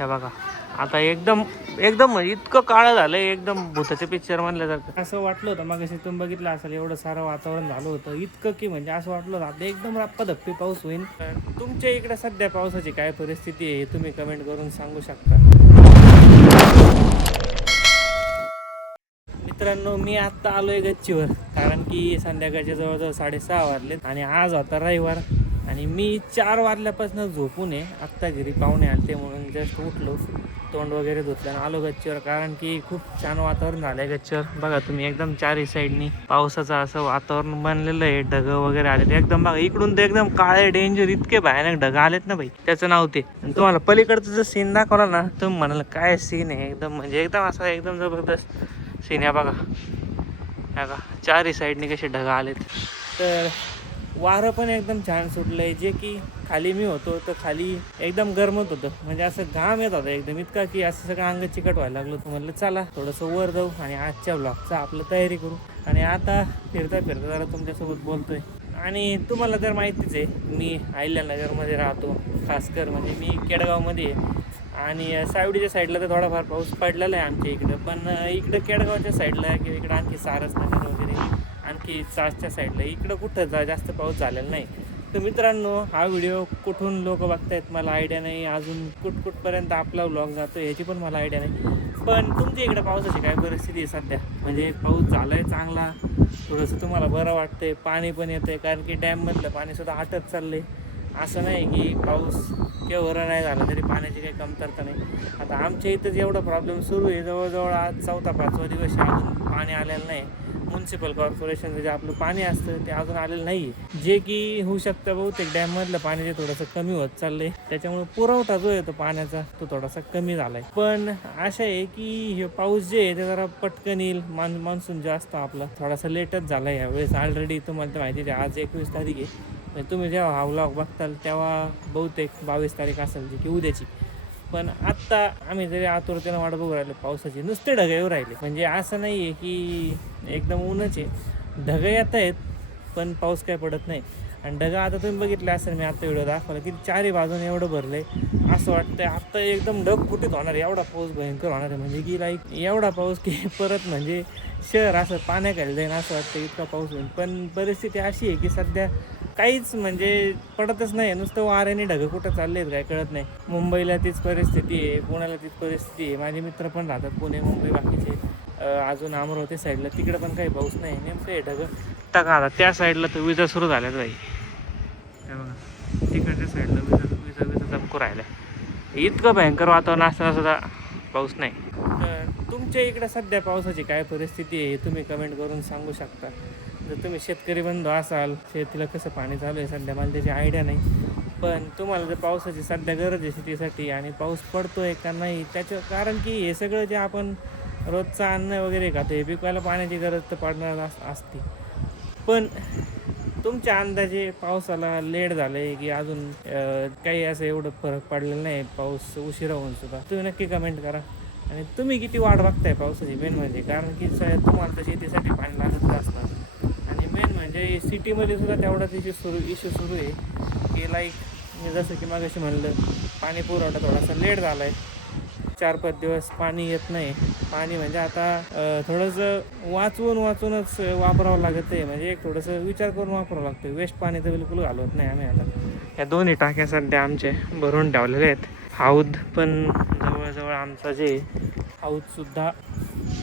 हे बघा आता एकदम एकदम इतकं काळं झालंय, एकदम भूताचे पिक्चर म्हणल्यासारखं असं वाटलं होतं. मग तुम्ही बघितलं असेल एवढं सारं वातावरण झालं होतं इतकं की म्हणजे असं वाटलं होतं आता एकदम रप्पाधप्पी पाऊस होईल. तुमच्या इकडे सध्या पावसाची काय परिस्थिती आहे तुम्ही कमेंट करून सांगू शकता. मित्रांनो मी आत्ता आलोय गच्चीवर, कारण की संध्याकाळच्या जवळजवळ 6:30 वाजलेत आणि आज होता रविवार आणि मी 4 वाजल्यापासून झोपून आहे. आत्ता घरी पाहुणे आलते म्हणून जस्ट उठलो, तोंड वगैरे धुतलं आणि आलो गच्चीवर, कारण की खूप छान वातावरण झालंय गच्चीवर. बघा तुम्ही एकदम चारही साईडनी पावसाचं असं वातावरण बनलेलं आहे. ढगं वगैरे आले एकदम, बघा इकडून ते एकदम काळे डेंजर इतके भयानक ढगं आलेत ना भाई, त्याचं नाव ते. आणि तुम्हाला पलीकडचं जर सीन दाखवला ना तुम्ही म्हणाल काय सीन आहे, एकदम म्हणजे एकदम असा एकदम जबरदस्त सीन आहे. बघा बघा चारही साईडने कसे ढगा आलेत. तर वारं पण एकदम छान सुटलं आहे, जे की खाली मी होतो तर खाली एकदम गरमत होतं, म्हणजे असं घाम येत होता एकदम इतका की असं सगळं अंग चिकट व्हायला लागलं. तर म्हणलं चला थोडंसं वर जाऊ आणि आजच्या ब्लॉगचा आपलं तयारी करू. आणि आता फिरता फिरता जरा तुमच्यासोबत बोलतोय. आणि तुम्हाला तर माहितीच आहे मी अहिल्यानगरमध्ये राहतो, खासकर म्हणजे मी केडगावमध्ये आहे. आणि सावडीच्या साईडला तर थोडाफार पाऊस पडलेला आहे आमच्या इकडं, पण इकडं केडगावच्या साईडला किंवा इकडं आणखी सारसनगर वगैरे आणखी चासच्या साईडला इकडं कुठं जास्त पाऊस झालेला नाही. तर मित्रांनो हा व्हिडिओ कुठून लोक बघतायत मला आयडिया नाही, अजून कुठपर्यंत आपला व्लॉग जातो याची पण मला आयडिया नाही. पण तुमच्या इकडे पावसाची काय परिस्थिती आहे सध्या? म्हणजे पाऊस झाला आहे चांगला, थोडंसं तुम्हाला बरं वाटतंय, पाणी पण येतं आहे, कारण की डॅममधलं पाणीसुद्धा आटत चाललं आहे. असं नाही की पाऊस केव्हा नाही झाला तरी पाण्याची काही कमतरता नाही. आता आमच्या इथंच एवढा प्रॉब्लेम सुरू आहे, जवळजवळ आज 4था-5वा दिवस अजून पाणी आलेलं नाही. म्युन्सिपल कॉर्पोरेशनचं जे आपलं पाणी असतं ते अजून आलेलं नाही आहे, जे की होऊ शकतं बहुतेक डॅममधलं पाणी जे थोडंसं कमी होत चाललं आहे, त्याच्यामुळे पुरवठा जो आहे तो पाण्याचा तो थोडासा कमी झाला आहे. पण असं आहे की हे पाऊस जे आहे ते जरा पटकन येईल. मान्सून जो असतो आपला थोडासा लेटच झाला आहे यावेळेस. ऑलरेडी तुम्हाला तर माहिती आहे आज 21 तारीख आहे, म्हणजे तुम्ही जेव्हा हा व्लॉग बघताल तेव्हा बहुतेक 22 तारीख असेल जी की उद्याची. पण आत्ता आम्ही जरी आतुरतेनं वाट बघू राहिलो पावसाची, नुसते ढगे येऊ राहिले. म्हणजे असं नाही आहे की एकदम ऊनच आहे, ढगं येत आहेत पण पाऊस काय पडत नाही. आणि ढगं आता तुम्ही बघितलं असेल, मी आता व्हिडिओ दाखवला की चारही बाजूने एवढं भरलं आहे. असं वाटतंय आत्ता एकदम ढग फुटीत होणार आहे, एवढा पाऊस भयंकर होणार आहे. म्हणजे की लाईक एवढा पाऊस की परत म्हणजे शहर असं पाण्याखाली जाईन असं वाटतं, इतका पाऊस होईल. पण परिस्थिती अशी आहे की सध्या काहीच म्हणजे पडतच नाही, नुसतं वाऱ्याने ढगं कुठं चालले आहेत काय कळत नाही. मुंबईला तीच परिस्थिती आहे, पुण्याला तीच परिस्थिती आहे. माझे मित्र पण राहतात पुणे मुंबई बाकीचे, अजून अमरावती साईडला तिकडे पण काही पाऊस नाही. नेमकं हे ढगं टाका आता त्या साईडला तर विजा सुरू झाल्यात बाई. हे बघा तिकडच्या साईडला विजा चमकू राहिल्या. इतकं भयंकर वातावरण असताना सुद्धा पाऊस नाही. तर तुमच्या इकडे सध्या पावसाची काय परिस्थिती आहे तुम्ही कमेंट करून सांगू शकता. जर तुम्ही शेतकरी बंधू असाल, शेतीला कसं पाणी चालू आहे सध्या मला त्याची आयडिया नाही, पण तुम्हाला जर पावसाची सध्या गरज आहे शेतीसाठी आणि पाऊस पडतो आहे का नाही त्याचं, कारण की हे सगळं जे आपण रोजचं अन्न वगैरे खातो हे पिकवायला पाण्याची गरज तर पडणार असते. पण तुमच्या अंदाजे पावसाला लेट झालं आहे की अजून काही असं एवढं फरक पडलेलं नाही, पाऊस उशिरा होऊन सुद्धा, तुम्ही नक्की कमेंट करा. आणि तुम्ही किती वाट बघताय पावसाची मेन म्हणजे, कारण की तुम्हाला तर शेतीसाठी पाणी लागतच असतं. आणि मेन म्हणजे सिटीमध्ये सुद्धा तेवढाच इश्यू सुरू आहे की लाईक मी जसं की मागाशी म्हणलं, पाणी पुरवठा थोडासा लेट झाला आहे. 4-5 दिवस पाणी येत नाही. पाणी म्हणजे आता थोडंसं वाचूनच वापरावं लागत आहे, म्हणजे एक थोडंसं विचार करून वापरावं लागतं. वेस्ट पाणी तर बिलकुल घालवत नाही आम्ही. आता या दोन्ही टाक्या सध्या आमचे भरून ठेवलेले आहेत. हौद पण जवळजवळ आमचा जे हौदसुद्धा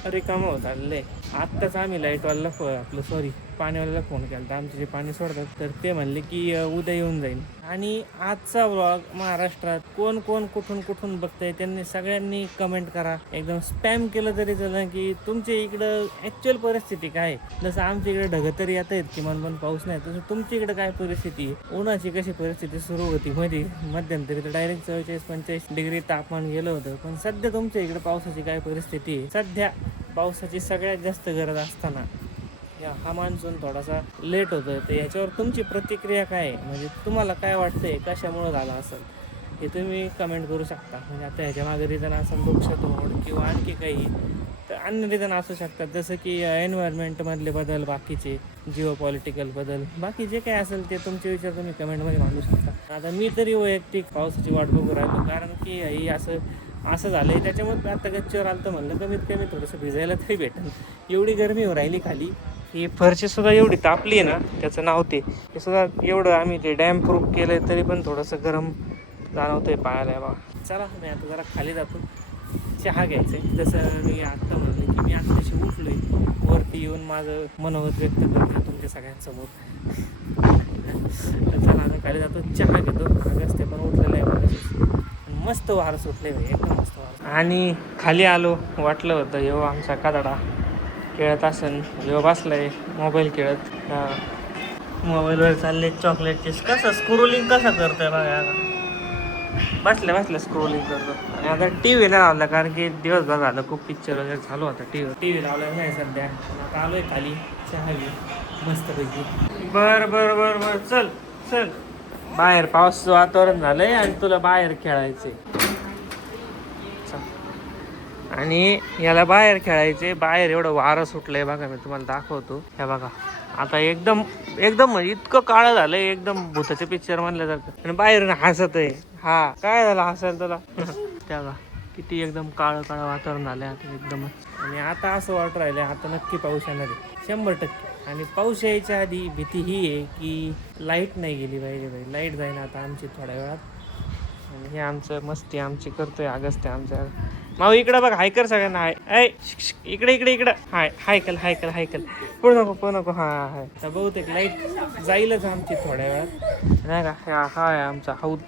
रिकामं होत आलेलं आहे. आत्ताच आम्ही लाईटवाल्याला पाणीवाल्याला फोन केला तर आमचे जे पाणी सोडतात तर ते म्हणले की उद्या येऊन जाईल. आणि आजचा व्लॉग महाराष्ट्रात कोण कुठून बघताय त्यांनी सगळ्यांनी कमेंट करा. एकदम स्पॅम केलं तरी चला की तुमच्या इकडं ॲक्च्युअल परिस्थिती काय आहे. जसं आमच्या इकडे ढगं तरी येत आहेत किमान पण पाऊस नाही, तसं तुमच्या इकडे काय परिस्थिती आहे, उन्हाची कशी परिस्थिती सुरू होती मध्यंतरी तर डायरेक्ट 44-45 डिग्री तापमान गेलं होतं. पण सध्या तुमच्या इकडे पावसाची काय परिस्थिती आहे? सध्या पावसाची सगळ्यात जास्त गरज असताना हा मान्सून थोडासा लेट होतं, तर याच्यावर तुमची प्रतिक्रिया काय आहे? म्हणजे तुम्हाला काय वाटतंय कशामुळं झालं असेल हे तुम्ही कमेंट करू शकता. म्हणजे आता ह्याच्या मागे रिझन असेल वृक्षतोड किंवा आणखी काही तर अन्य रिझन असू शकतात, जसं की एन्व्हायरमेंटमधले बदल, बाकीचे जिओ पॉलिटिकल बदल, बाकी जे काय असेल ते तुमचे विचार तुम्ही कमेंटमध्ये मांडू शकता. आता मी तरी वैयक्तिक पावसाची वाट बघू राहिलो, कारण की ही असं असं झालंय. त्याच्यामुळे आता गच्चीवर आलं तर म्हणलं कमीत कमी थोडंसं भिजायला तरी भेटेल. एवढी गरमी हो राहिली खाली. ही फरशी सुद्धा एवढी तापली आहे ना, त्याचं नाव ते सुद्धा एवढं आम्ही ते डॅम प्रूफ केलं तरी पण थोडंसं गरम जाणवतंय पायाला बा. चला मी आता जरा खाली जातो, चहा घ्यायचं आहे. जसं मी आत्ता म्हणलं की मी आत्ताशी उठलो आहे, वरती येऊन माझं मनोगत व्यक्त करतो तुमच्या सगळ्यांसमोर. चला आता खाली जातो, चहा घेतो. अगस्ते पण उठलेलं आहे बघा, मस्त वारं सुटले भाई, एकदम मस्त वारं. आणि खाली आलो, वाटलं होतं येऊ आमचा कादडा खेळत असेल, जेव्हा बसलाय मोबाईल खेळत. मोबाईलवर चालले चॉकलेट चिप्स. कसं स्क्रोलिंग कसं करतोय बघा, बसल्या स्क्रोलिंग करतो. आणि आता टी व्ही लावला कारण की दिवसभर झालं खूप पिक्चर वगैरे चालू होता. टी व्ही लावला नाही सध्या. आता आलोय खाली, चहा घेऊ मस्तपैकी. बरं चल चल. बाहेर पावसाचं वातावरण झालंय आणि तुला बाहेर खेळायचंय. आणि याला बाहेर खेळायचे. बाहेर एवढं वारं सुटलंय बघा, मी तुम्हाला दाखवतो. हे बघा आता एकदम म्हणजे इतकं काळं झालंय, एकदम भूताचे पिक्चर म्हणल्यासारखं. आणि बाहेरून हसत आहे. हा काय झालं हसायला तुला? त्या बघा किती एकदम काळं वातावरण झालंय आता एकदमच. आणि आता असं वाटत राहिलंय आता नक्की पाऊस येणार आहे 100%. आणि पाऊस यायच्या आधी भीती ही आहे की लाईट नाही गेली पाहिजे भाई. लाईट जाईन आता आमची थोड्या वेळात. आणि हे आमचं मस्ती आमची करतोय अगस्त्य आमच्या. माऊ इकडं बघ, हाय कर सगळ्यांना. हाय इकडे हाय कल पुढे नको हाय. तर बहुतेक लाईट जाईलच आमची थोड्या वेळात नाही का. हा आहे आमचा हौद.